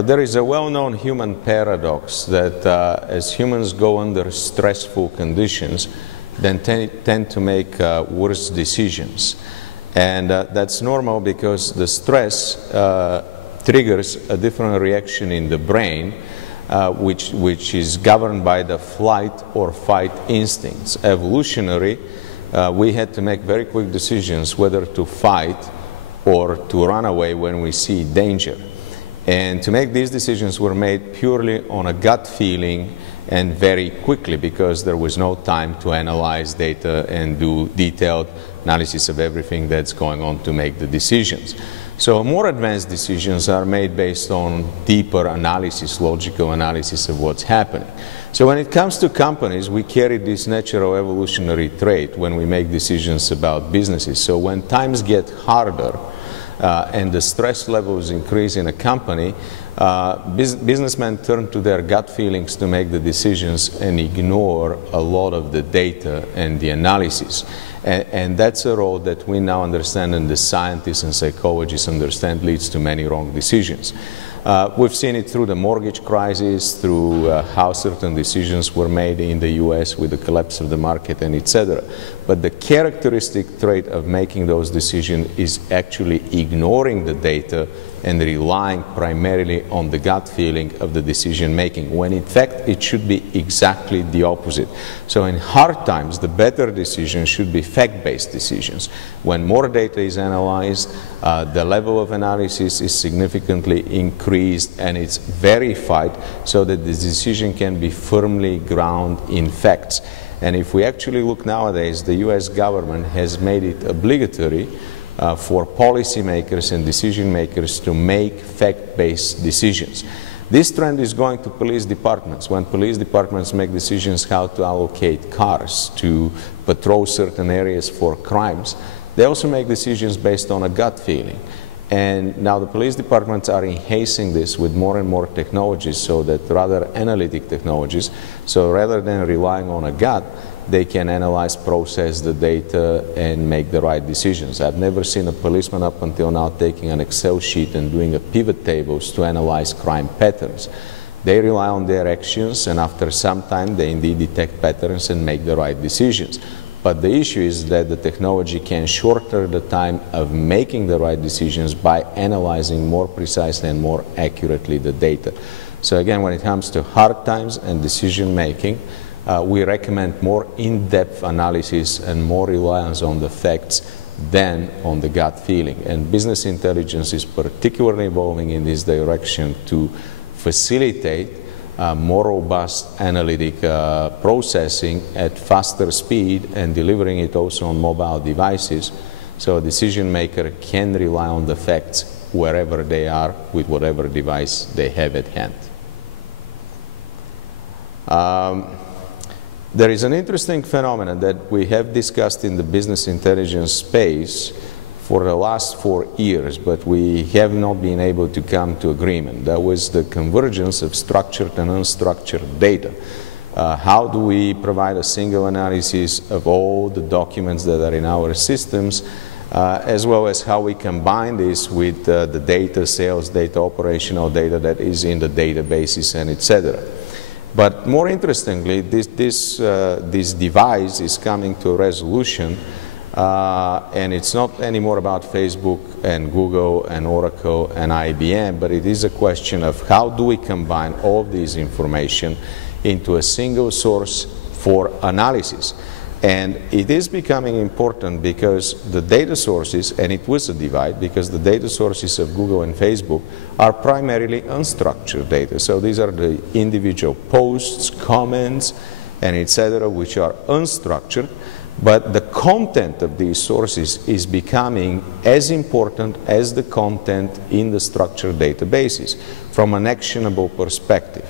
There is a well-known human paradox that as humans go under stressful conditions, then tend to make worse decisions. And that's normal because the stress triggers a different reaction in the brain, which is governed by the flight or fight instincts. Evolutionary, we had to make very quick decisions whether to fight or to run away when we see danger. And to make these decisions were made purely on a gut feeling and very quickly, because there was no time to analyze data and do detailed analysis of everything that's going on to make the decisions. So more advanced decisions are made based on deeper analysis, logical analysis of what's happening. So when it comes to companies, we carry this natural evolutionary trait when we make decisions about businesses. So when times get harder, and the stress levels increase in a company, businessmen turn to their gut feelings to make the decisions and ignore a lot of the data and the analysis. And that's a role that we now understand, and the scientists and psychologists understand, leads to many wrong decisions. We've seen it through the mortgage crisis, through how certain decisions were made in the US with the collapse of the market, and etc. But the characteristic trait of making those decisions is actually ignoring the data and relying primarily on the gut feeling of the decision making, when in fact it should be exactly the opposite. So in hard times, the better decisions should be fact-based decisions. When more data is analyzed, the level of analysis is significantly increased and it's verified so that the decision can be firmly grounded in facts. And if we actually look nowadays, the US government has made it obligatory for policymakers and decision makers to make fact-based decisions. This trend is going to police departments. When police departments make decisions how to allocate cars to patrol certain areas for crimes, they also make decisions based on a gut feeling. And now the police departments are enhancing this with more and more technologies, so that rather analytic technologies, so rather than relying on a gut, they can analyze, process the data, and make the right decisions. I've never seen a policeman up until now taking an Excel sheet and doing a pivot tables to analyze crime patterns. They rely on their actions, and after some time they indeed detect patterns and make the right decisions. But the issue is that the technology can shorten the time of making the right decisions by analyzing more precisely and more accurately the data. So again, when it comes to hard times and decision making, we recommend more in-depth analysis and more reliance on the facts than on the gut feeling. And business intelligence is particularly evolving in this direction to facilitate more robust analytic processing at faster speed and delivering it also on mobile devices, so a decision maker can rely on the facts wherever they are with whatever device they have at hand. There is an interesting phenomenon that we have discussed in the business intelligence space for the last 4 years, but we have not been able to come to agreement. That was the convergence of structured and unstructured data. How do we provide a single analysis of all the documents that are in our systems, as well as how we combine this with the data, sales data, operational data that is in the databases, and etc. But more interestingly, this device is coming to a resolution, and it's not anymore about Facebook and Google and Oracle and IBM, but it is a question of how do we combine all of these information into a single source for analysis. And it is becoming important because the data sources, and it was a divide, because the data sources of Google and Facebook are primarily unstructured data. So these are the individual posts, comments, and etc., which are unstructured. But the content of these sources is becoming as important as the content in the structured databases from an actionable perspective.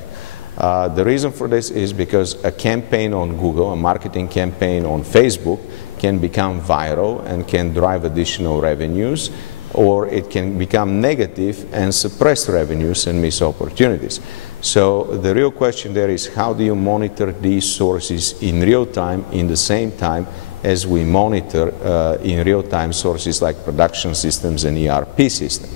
The reason for this is because a campaign on Google, a marketing campaign on Facebook, can become viral and can drive additional revenues, or it can become negative and suppress revenues and miss opportunities. So the real question there is, how do you monitor these sources in real time, in the same time as we monitor in real time sources like production systems and ERP systems?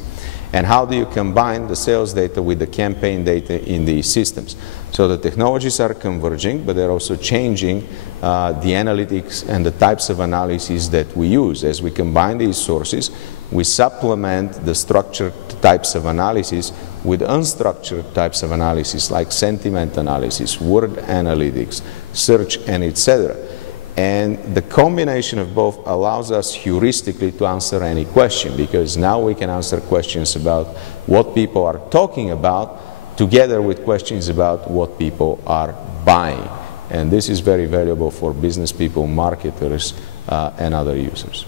And how do you combine the sales data with the campaign data in these systems? So the technologies are converging, but they're also changing the analytics and the types of analysis that we use. As we combine these sources, we supplement the structured types of analysis with unstructured types of analysis like sentiment analysis, word analytics, search, and etc. And the combination of both allows us heuristically to answer any question, because now we can answer questions about what people are talking about together with questions about what people are buying. And this is very valuable for business people, marketers, and other users.